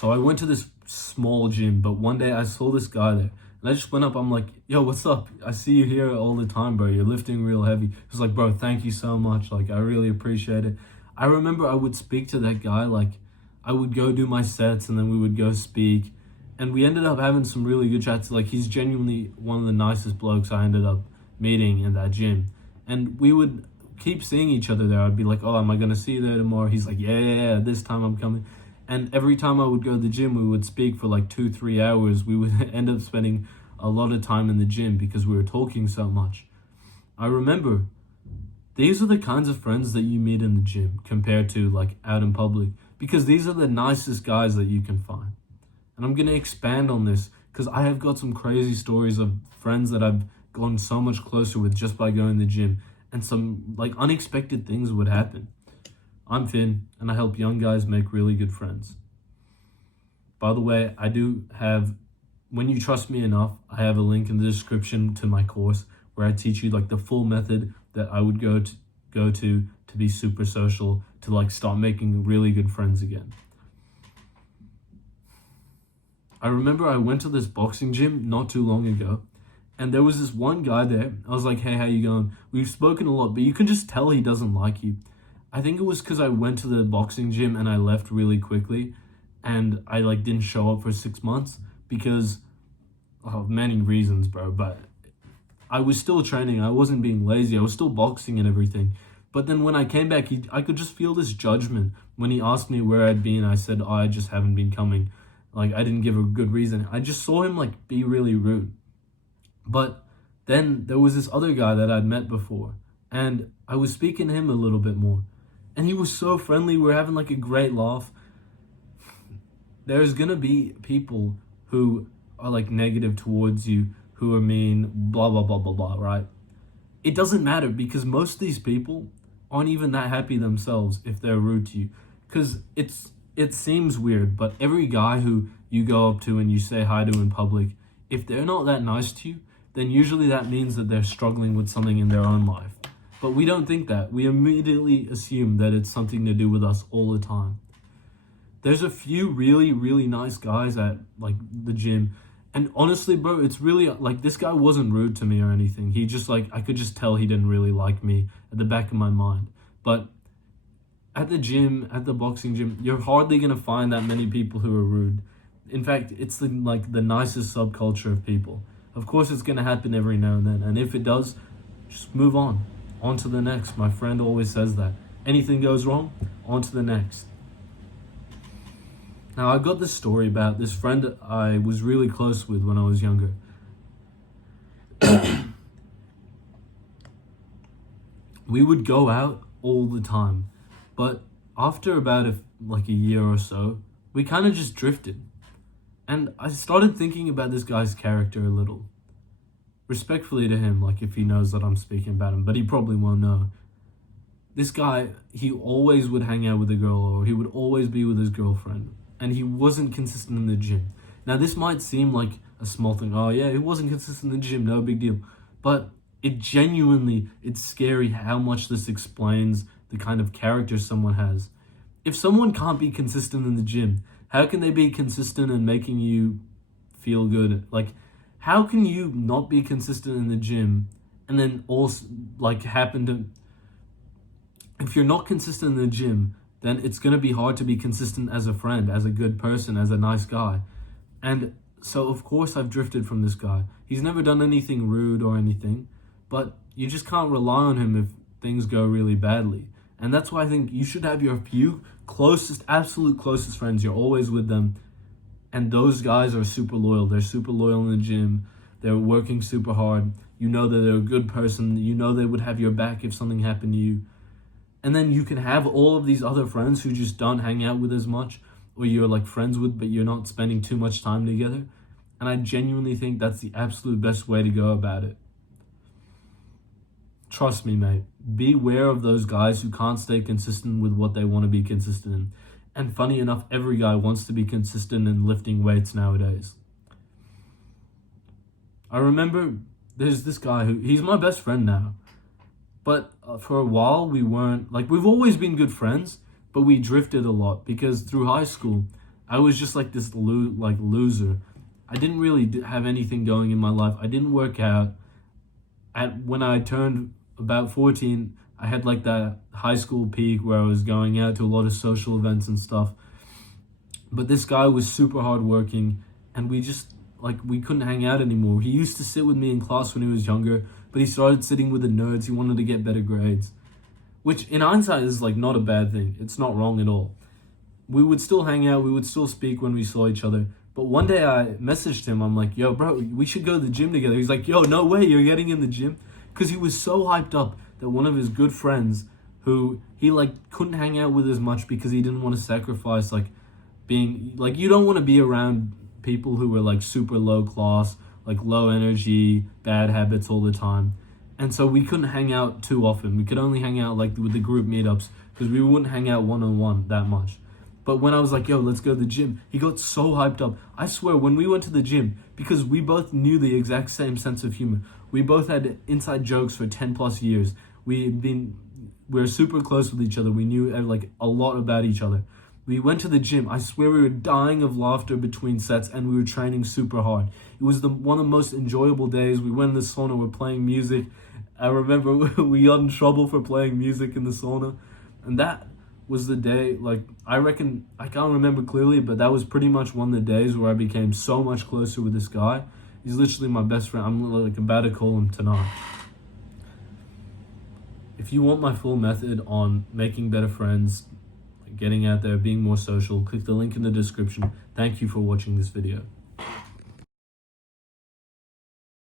So I went to this small gym, but one day I saw this guy there. And I just went up, I'm like, yo, what's up? I see you here all the time, bro. You're lifting real heavy. He was like, bro, thank you so much. Like, I really appreciate it. I remember I would speak to that guy, like, I would go do my sets and then we would go speak. And we ended up having some really good chats. Like, he's genuinely one of the nicest blokes I ended up meeting in that gym. And we would keep seeing each other there. I'd be like, oh, am I going to see you there tomorrow? He's like, yeah, this time I'm coming. And every time I would go to the gym, we would speak for like 2-3 hours. We would end up spending a lot of time in the gym because we were talking so much. I remember these are the kinds of friends that you meet in the gym compared to like out in public, because these are the nicest guys that you can find. And I'm going to expand on this because I have got some crazy stories of friends that I've gotten so much closer with just by going to the gym, and some like unexpected things would happen. I'm Finn, and I help young guys make really good friends. By the way, I do have, when you trust me enough, I have a link in the description to my course where I teach you like the full method that I would go to be super social, to like start making really good friends again. I remember I went to this boxing gym not too long ago, and there was this one guy there. I was like, hey, how you going? We've spoken a lot, but you can just tell he doesn't like you. I think it was because I went to the boxing gym and I left really quickly, and I like didn't show up for 6 months because of many reasons, bro. But I was still training. I wasn't being lazy. I was still boxing and everything. But then when I came back, I could just feel this judgment. When he asked me where I'd been, I said, oh, I just haven't been coming. Like, I didn't give a good reason. I just saw him like be really rude. But then there was this other guy that I'd met before, and I was speaking to him a little bit more. And he was so friendly. We were having like a great laugh. There's gonna be people who are like negative towards you, who are mean, blah, blah, blah, blah, blah, right? It doesn't matter because most of these people aren't even that happy themselves if they're rude to you. Because it seems weird, but every guy who you go up to and you say hi to in public, if they're not that nice to you, then usually that means that they're struggling with something in their own life. But we don't think that. We immediately assume that it's something to do with us all the time. There's a few really, really nice guys at like the gym. And honestly, bro, it's really like this guy wasn't rude to me or anything. He just like, I could just tell he didn't really like me at the back of my mind. But at the gym, at the boxing gym, you're hardly going to find that many people who are rude. In fact, it's the nicest subculture of people. Of course, it's going to happen every now and then. And if it does, just move on. On to the next. My friend always says that. Anything goes wrong, on to the next. Now, I got this story about this friend I was really close with when I was younger. We would go out all the time. But after about a year or so, we kind of just drifted. And I started thinking about this guy's character a little. Respectfully to him, like if he knows that I'm speaking about him, but he probably won't know. This guy, he always would hang out with a girl, or he would always be with his girlfriend. And he wasn't consistent in the gym. Now this might seem like a small thing. Oh yeah, he wasn't consistent in the gym, no big deal. But it's scary how much this explains the kind of character someone has. If someone can't be consistent in the gym, how can they be consistent in making you feel good? Like, how can you not be consistent in the gym and then also like if you're not consistent in the gym, then it's going to be hard to be consistent as a friend, as a good person, as a nice guy. And so of course I've drifted from this guy. He's never done anything rude or anything, but you just can't rely on him if things go really badly. And that's why I think you should have your few closest, absolute closest friends. You're always with them. And those guys are super loyal. They're super loyal in the gym. They're working super hard. You know that they're a good person. You know they would have your back if something happened to you. And then you can have all of these other friends who just don't hang out with as much, or you're like friends with, but you're not spending too much time together. And I genuinely think that's the absolute best way to go about it. Trust me, mate. Beware of those guys who can't stay consistent with what they want to be consistent in. And funny enough, every guy wants to be consistent in lifting weights nowadays. I remember there's this guy he's my best friend now. But for a while, we weren't, like, we've always been good friends, but we drifted a lot because through high school, I was just like this loser. I didn't really have anything going in my life. I didn't work out. When I turned about 14, I had like that high school peak where I was going out to a lot of social events and stuff. But this guy was super hardworking, and we couldn't hang out anymore. He used to sit with me in class when he was younger, but he started sitting with the nerds. He wanted to get better grades, which in hindsight is like not a bad thing. It's not wrong at all. We would still hang out. We would still speak when we saw each other. But one day I messaged him. I'm like, yo, bro, we should go to the gym together. He's like, yo, no way, you're getting in the gym? Because he was so hyped up that one of his good friends, who he like couldn't hang out with as much because he didn't want to sacrifice like being like, you don't want to be around people who were like super low class, like low energy, bad habits all the time. And so we couldn't hang out too often. We could only hang out like with the group meetups because we wouldn't hang out one-on-one that much. But when I was like, yo, let's go to the gym, he got so hyped up. I swear, when we went to the gym, because we both knew the exact same sense of humor, we both had inside jokes for 10 plus years. We're super close with each other. We knew like a lot about each other. We went to the gym. I swear we were dying of laughter between sets, and we were training super hard. It was one of the most enjoyable days. We went in the sauna, we're playing music. I remember we got in trouble for playing music in the sauna. And that was the day, like, I reckon, I can't remember clearly, but that was pretty much one of the days where I became so much closer with this guy. He's literally my best friend. I'm like about to call him tonight. If you want my full method on making better friends, getting out there, being more social, click the link in the description. Thank you for watching this video.